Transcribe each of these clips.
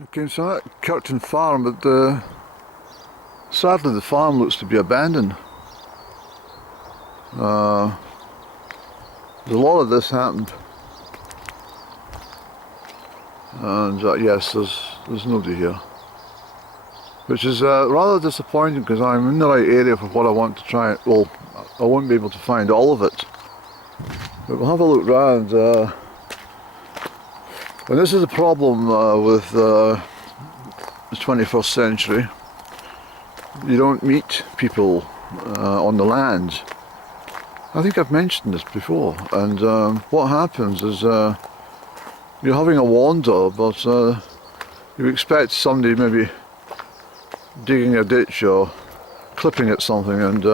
Okay, so at Kirkton farm, but sadly the farm looks to be abandoned. There's a lot of this happened, and yes, there's nobody here, which is rather disappointing because I'm in the right area for what I want to try. Well, I won't be able to find all of it, but we'll have a look round. And this is a problem with the 21st century. You don't meet people on the land. I think I've mentioned this before, and what happens is you're having a wander, but you expect somebody maybe digging a ditch or clipping at something, and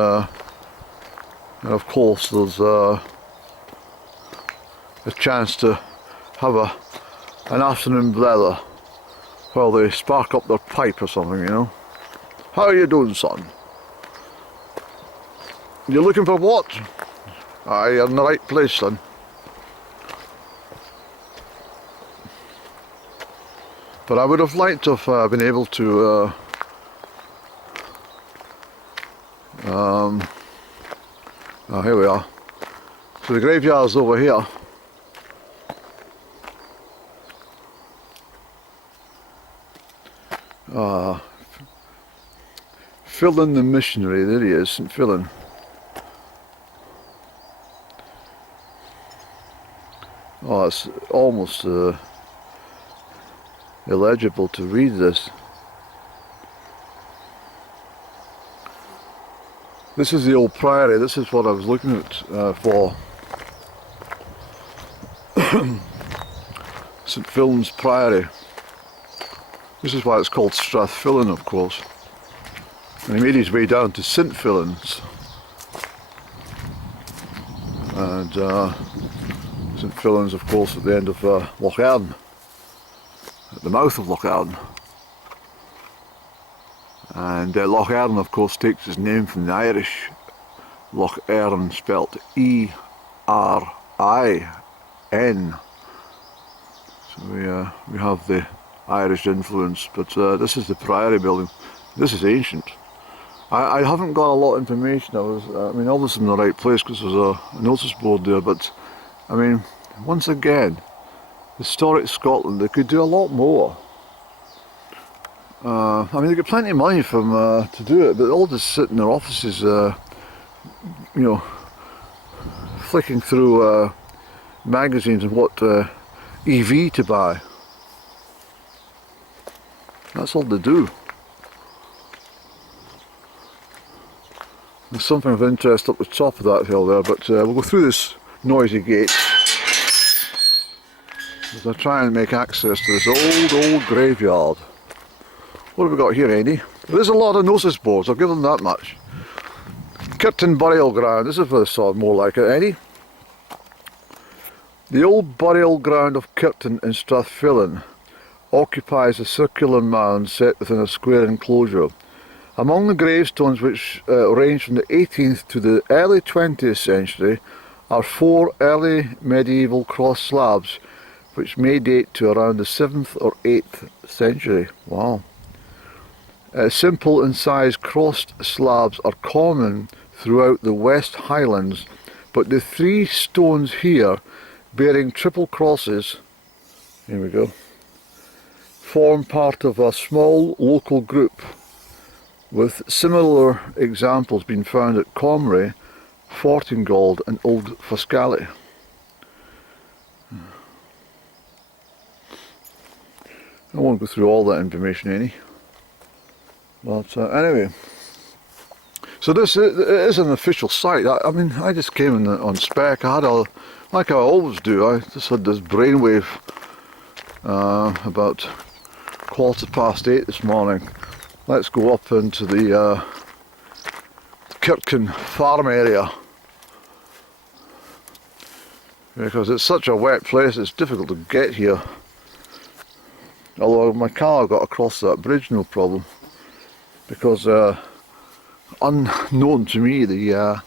of course there's a chance to have an afternoon blather while they spark up their pipe or something, you know. How are you doing, son? You looking for what? Aye, you're in the right place, son. But I would have liked to have been able to here we are. So the graveyard's over here. Fillan the missionary, there he is, St. Fillan. Oh, it's almost illegible to read this. This is the old priory. This is what I was looking at for. St. Fillan's Priory. This is why it's called Strathfillan, of course. And he made his way down to St. Fillan's. And St. Fillan's, of course, at the end of Loch Earn, at the mouth of Loch Earn. And Loch Earn, of course, takes its name from the Irish Loch Earn, spelt E-R-I-N. So we have the Irish influence, but this is the Priory building. This is ancient. I haven't got a lot of information. I mean, obviously in the right place because there's a notice board there, but I mean, once again, historic Scotland, they could do a lot more. I mean, they get plenty of money from to do it, but they all just sit in their offices, you know, flicking through magazines and what EV to buy. That's all they do. There's something of interest up the top of that hill there, but we'll go through this noisy gate as I try and make access to this old graveyard. What have we got here, Andy? There's a lot of notice boards, I'll give them that much. Kirkton burial ground, this is what I saw more like it, Andy. The old burial ground of Kirkton in Strathfillan occupies a circular mound set within a square enclosure. Among the gravestones, which range from the 18th to the early 20th century, are 4 early medieval cross slabs which may date to around the 7th or 8th century. Wow. Simple incised crossed slabs are common throughout the West Highlands, but the 3 stones here bearing triple crosses, here we go, form part of a small local group, with similar examples being found at Comrie, Fortingold and Old Foscally. I won't go through all that information, any. But anyway, so this is an official site. I mean, I just came in on spec. I had like I always do, I just had this brainwave about 8:15 this morning. Let's go up into the Kirkton farm area, because it's such a wet place, it's difficult to get here. Although my car got across that bridge no problem, because unknown to me the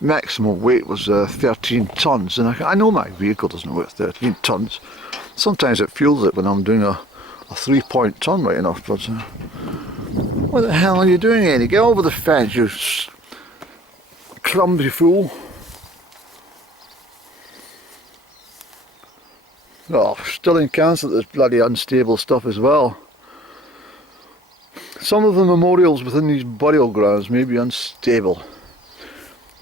maximum weight was 13 tonnes, and I know my vehicle doesn't weigh 13 tonnes. Sometimes it feels it when I'm doing a a 3-point turn right enough, but what the hell are you doing, Eddie? Get over the fence, you clumsy fool. Oh, still in cancer, this bloody unstable stuff as well. Some of the memorials within these burial grounds may be unstable.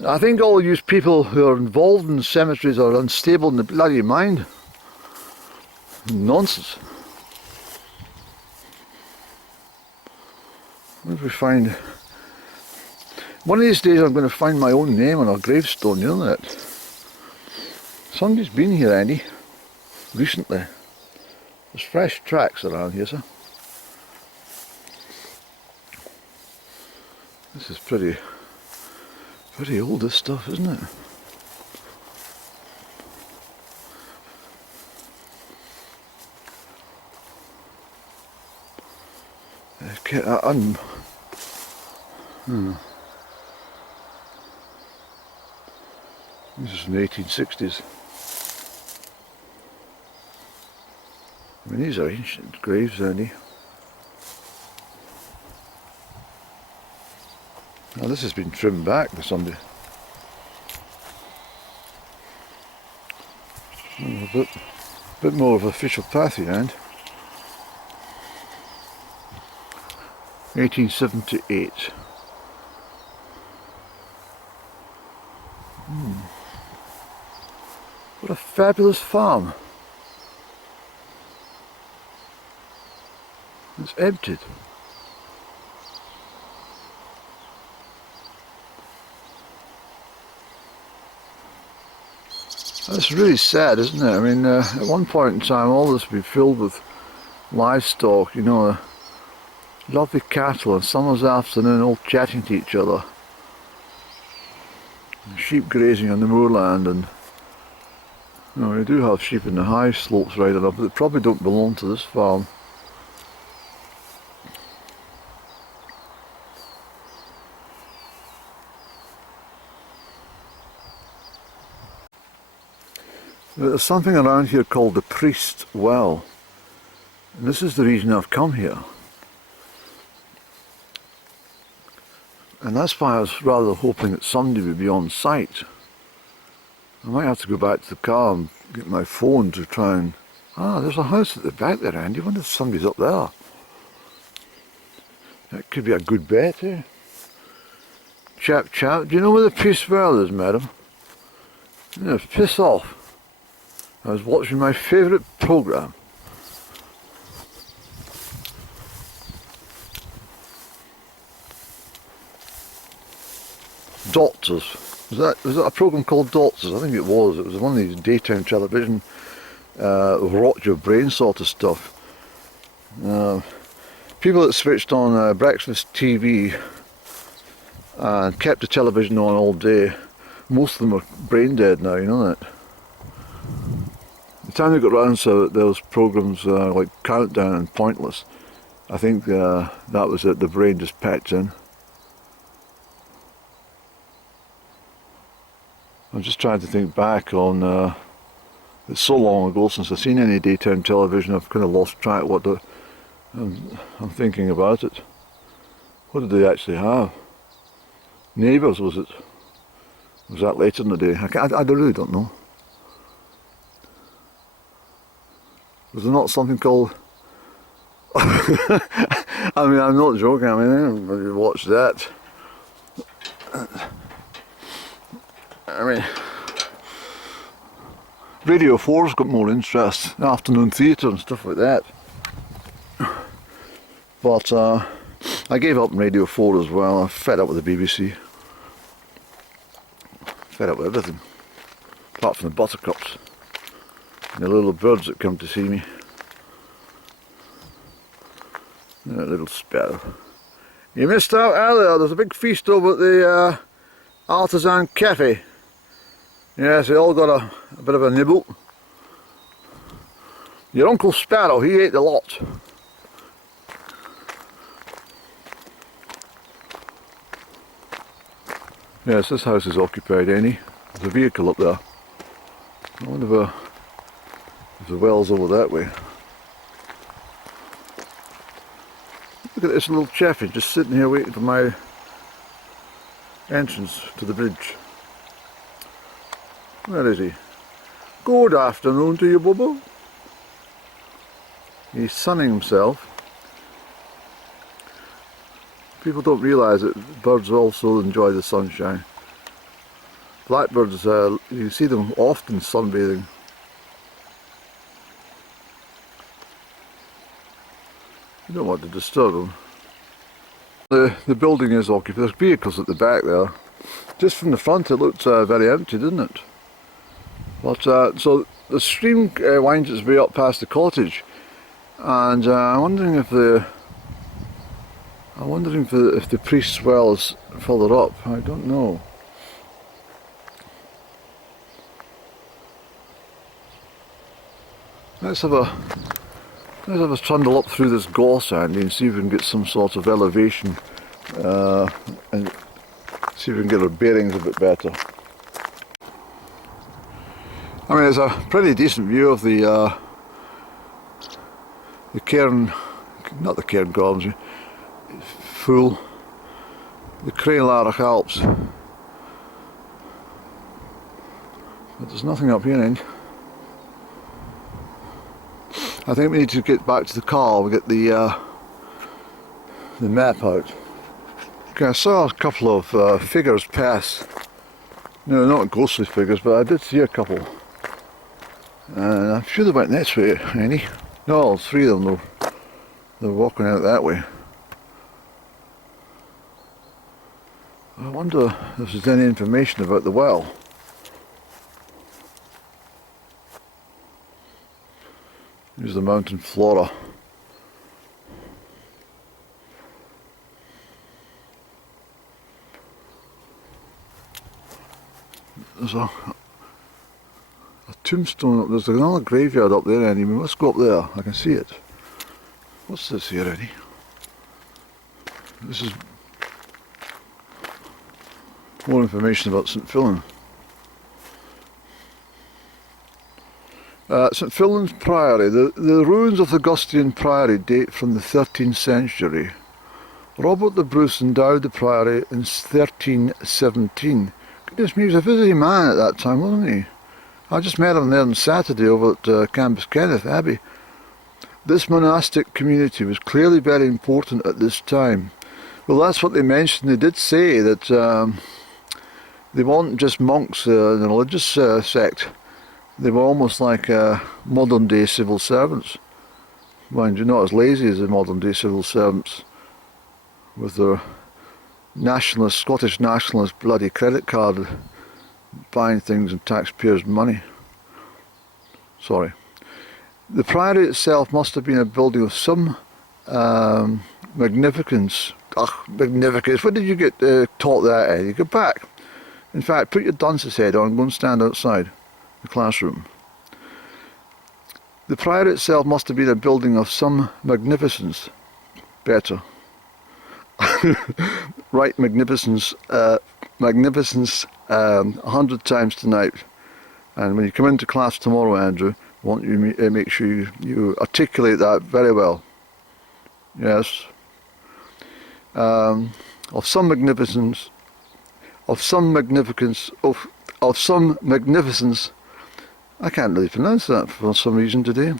I think all of you people who are involved in cemeteries are unstable in the bloody mind. Nonsense. What if we find... One of these days I'm going to find my own name on a gravestone, you know that? Somebody's been here, Andy, recently. There's fresh tracks around here, sir. This is pretty old, this stuff, isn't it? Okay, This is from the 1860s. I mean, these are ancient graves, Andy. Now this has been trimmed back by somebody. A bit more of an official path here, and 1878. What a fabulous farm. It's emptied. That's really sad, isn't it? I mean, at one point in time all this would be filled with livestock, you know, lovely cattle on summer's afternoon all chatting to each other. Sheep grazing on the moorland, and you know, we do have sheep in the high slopes right enough, but they probably don't belong to this farm. There's something around here called the Priest's Well, and this is the reason I've come here. And that's why I was rather hoping that somebody would be on site. I might have to go back to the car and get my phone to try and... Ah, there's a house at the back there, Andy. I wonder if somebody's up there. That could be a good bet, eh? Chap, do you know where the Priest's Well is, madam? Yeah, piss off. I was watching my favourite programme. Doctors. Was that a programme called Doctors? I think it was. It was one of these daytime television, rot your brain sort of stuff. People that switched on breakfast TV and kept the television on all day, most of them are brain dead now, you know that? The time they got round to those programmes like Countdown and Pointless, I think that was it, the brain just packed in. I'm just trying to think back on, it's so long ago since I've seen any daytime television, I've kind of lost track of what I'm thinking about it. What did they actually have? Neighbours, was it? Was that later in the day? I really don't know. Was there not something called... I mean, I'm not joking, I mean, everybody watched that. I mean, Radio 4's got more interest, afternoon theatre and stuff like that. But I gave up on Radio 4 as well. I'm fed up with the BBC. Fed up with everything, apart from the buttercups and the little birds that come to see me. That little sparrow. You missed out earlier. There's a big feast over at the Artisan Cafe. Yes, they all got a bit of a nibble. Your Uncle Sparrow, he ate a lot. Yes, this house is occupied, Annie. There's a vehicle up there. I wonder if the well's over that way. Look at this little chappie just sitting here waiting for my entrance to the bridge. Where is he? Good afternoon to you, Bubble. He's sunning himself. People don't realise that birds also enjoy the sunshine. Blackbirds, you see them often sunbathing. You don't want to disturb them. The building is occupied. There's vehicles at the back there. Just from the front it looked very empty, didn't it? But so the stream winds its way up past the cottage, and I'm wondering if the priest's well is further up. I don't know. Let's have a trundle up through this gorse, Andy, and see if we can get some sort of elevation, and see if we can get our bearings a bit better. I mean, it's a pretty decent view of the cairn, not the cairn gardens, full, the Crieff Alps. But there's nothing up here, Andy. I think we need to get back to the car. We'll get the map out. Okay, I saw a couple of figures pass. No, not ghostly figures, but I did see a couple. And I'm sure they went this way, Annie. No, all three of them, they're walking out that way. I wonder if there's any information about the well. Here's the mountain flora. There's a tombstone up there. There's another graveyard up there, Eddie. Let's go up there. I can see it. What's this here, Eddie? This is more information about St. Fillan. St. Fillan's Priory. The ruins of the Augustinian Priory date from the 13th century. Robert the Bruce endowed the Priory in 1317. Goodness me, he was a busy man at that time, wasn't he? I just met him there on Saturday over at Campus Kenneth Abbey. This monastic community was clearly very important at this time. Well, that's what they mentioned. They did say that they weren't just monks in a religious sect. They were almost like modern day civil servants. Mind you, not as lazy as the modern day civil servants with their nationalist, Scottish nationalist bloody credit card buying things and taxpayers' money. Sorry. The Priory itself must have been a building of some magnificence. Magnificence. When did you get taught that, Eddie? Go back. In fact, put your dunce's head on and go and stand outside the classroom. The Priory itself must have been a building of some magnificence. Better. Right, magnificence. Magnificence 100 times tonight. And when you come into class tomorrow, Andrew, I want you to make sure you articulate that very well. Yes. Of some magnificence. Of some magnificence. Of some magnificence. I can't really pronounce that for some reason today.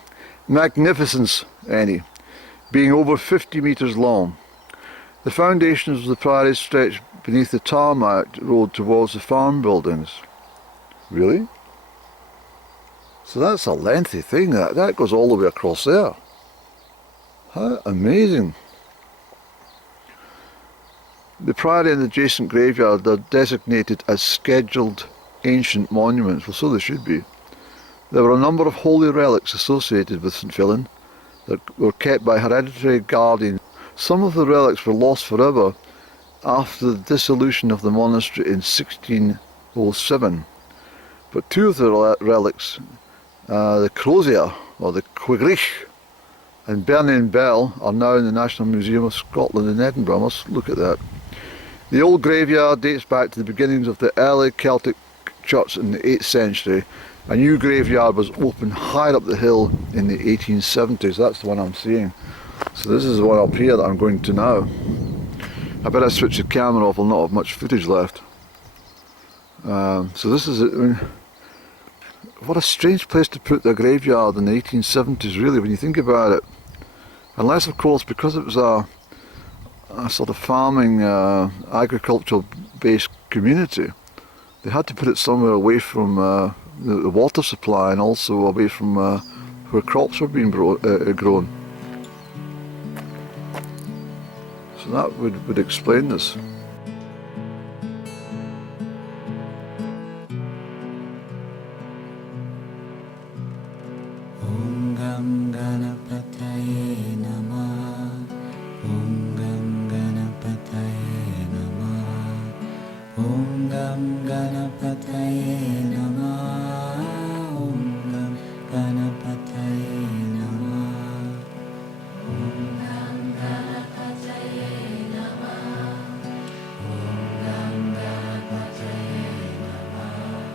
Magnificence, Annie, being over 50 metres long. The foundations of the Priory stretched beneath the tarmac road towards the farm buildings. Really? So that's a lengthy thing. That goes all the way across there. How amazing. The Priory and adjacent graveyard are designated as scheduled ancient monuments. Well, so they should be. There were a number of holy relics associated with St. Fillan that were kept by hereditary guardians. Some of the relics were lost forever after the dissolution of the monastery in 1607. But two of the relics, the Crozier, or the Crieff, and Burning Bell, are now in the National Museum of Scotland in Edinburgh. I must look at that. The old graveyard dates back to the beginnings of the early Celtic church in the 8th century. A new graveyard was opened higher up the hill in the 1870s. That's the one I'm seeing. So this is the one up here that I'm going to now. I better switch the camera off, I'll not have much footage left. So this is it. I mean, what a strange place to put the graveyard in the 1870s, really, when you think about it. Unless, of course, because it was a sort of farming, agricultural based community, they had to put it somewhere away from the water supply and also away from where crops were being grown. So that would explain this. Om Gam Ganapataye Namah. Om Gam Ganapataye Namah. Om Gam Ganapataye Namah. Om Gam Ganapataye Namah. Gam Ganapataye Namah. Om Gam Ganapataye Namah.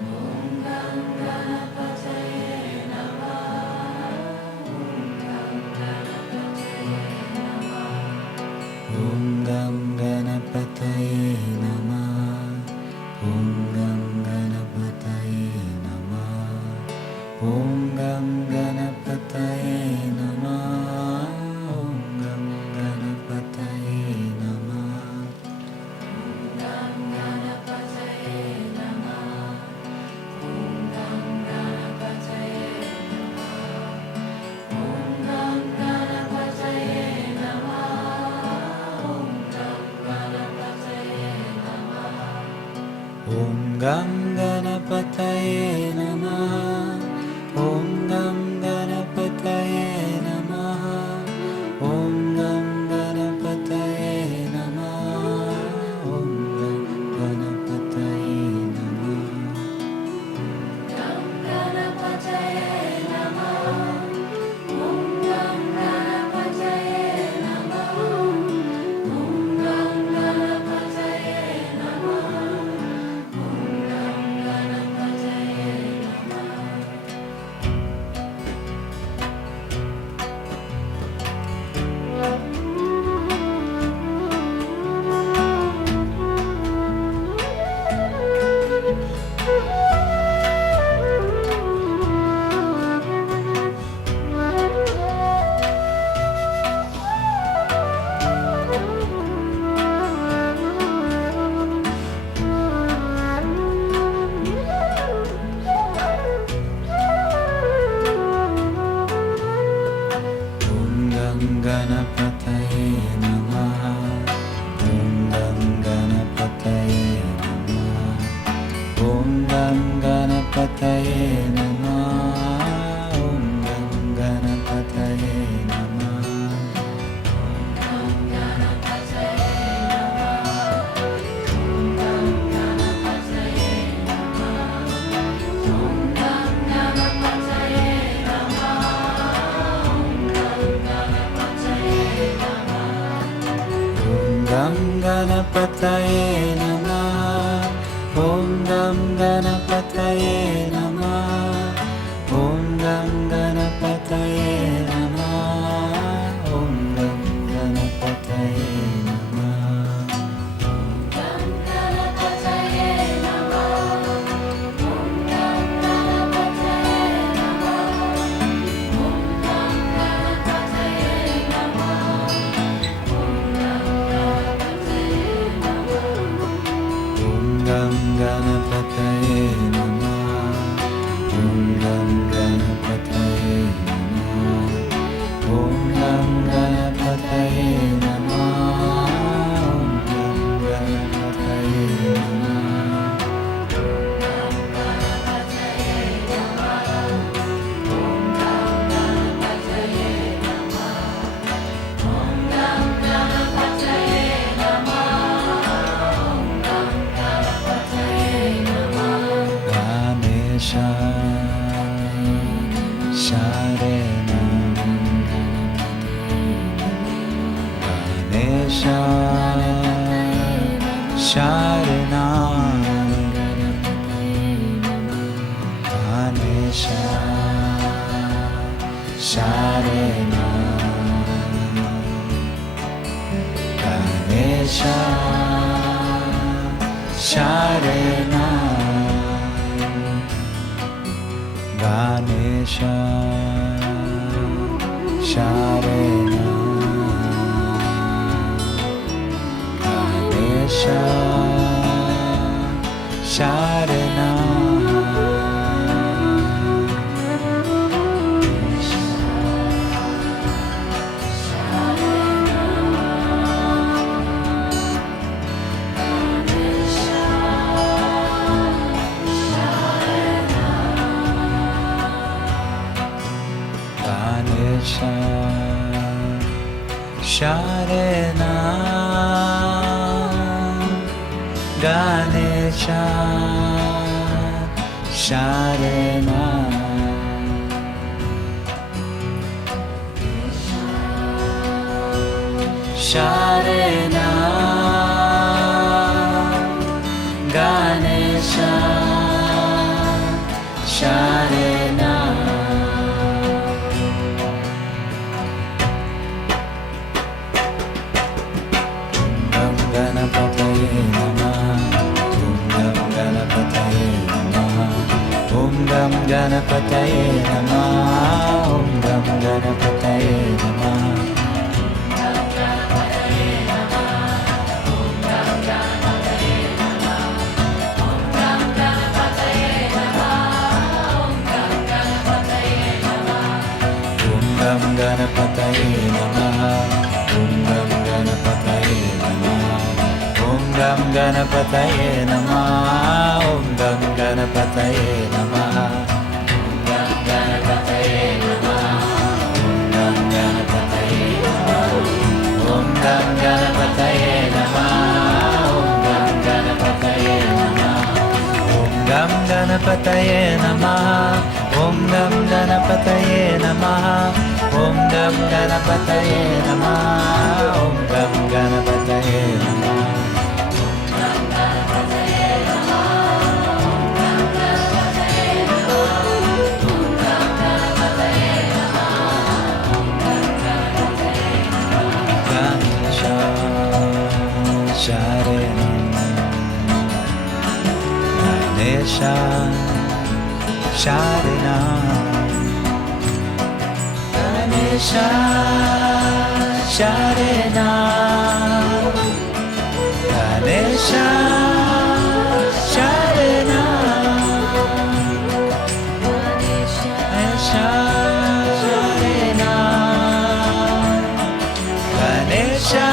Om Gam Ganapataye Namah. Ganapataye Namah. Om Gam Ganapataye Namah. Om Gam Ganapataye Namah. Om Gam Ganapataye Namah. Om Gam Ganapataye Namah. Om Gam Ganapataye Namah. Om Gam Ganapataye Gam Ganapataye Namah. Om Gam Ganapataye Namah. Om Gam Ganapataye Namah. Om Gam Ganapataye Namah. Om Gam Ganapataye Namah. Om Gam Ganapataye Namah. Om Gam Ganapataye Namah. Om Gam Ganapataye Namah. Om Gam Ganapataye Namah. Om Gam Ganapataye Namah. Om Gam Ganapataye Sharena Ganesha Sharena Ganesha Sharena Ganesha Sharena Sharena Ganesha Sharena Sharena Ganesha Sharena Ganapataye Namah Om Gam Ganapataye Namah Om Gam Ganapataye Namah Om Gam Ganapataye Namah Om Gam Ganapataye Namah Om Gam Ganapataye Namah Om Gam Ganapataye Namah Om Gam Ganapataye Namah Om Gam Ganapataye Namah Om Gam Ganapataye Namah Om Gam Ganapataye Namah Om Gam Ganapataye Namah Om Gam Ganapataye Namah Om Gam Ganapataye Namah Om Gam Ganapataye Namah Ganesha Sharena Ganesha Sharena Ganesha Sharena Ganesha Sharena Ganesha Sharena Ganesha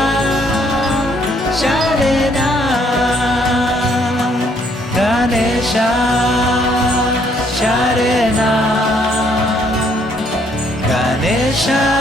Sharena Ganesha Sharena Ganesha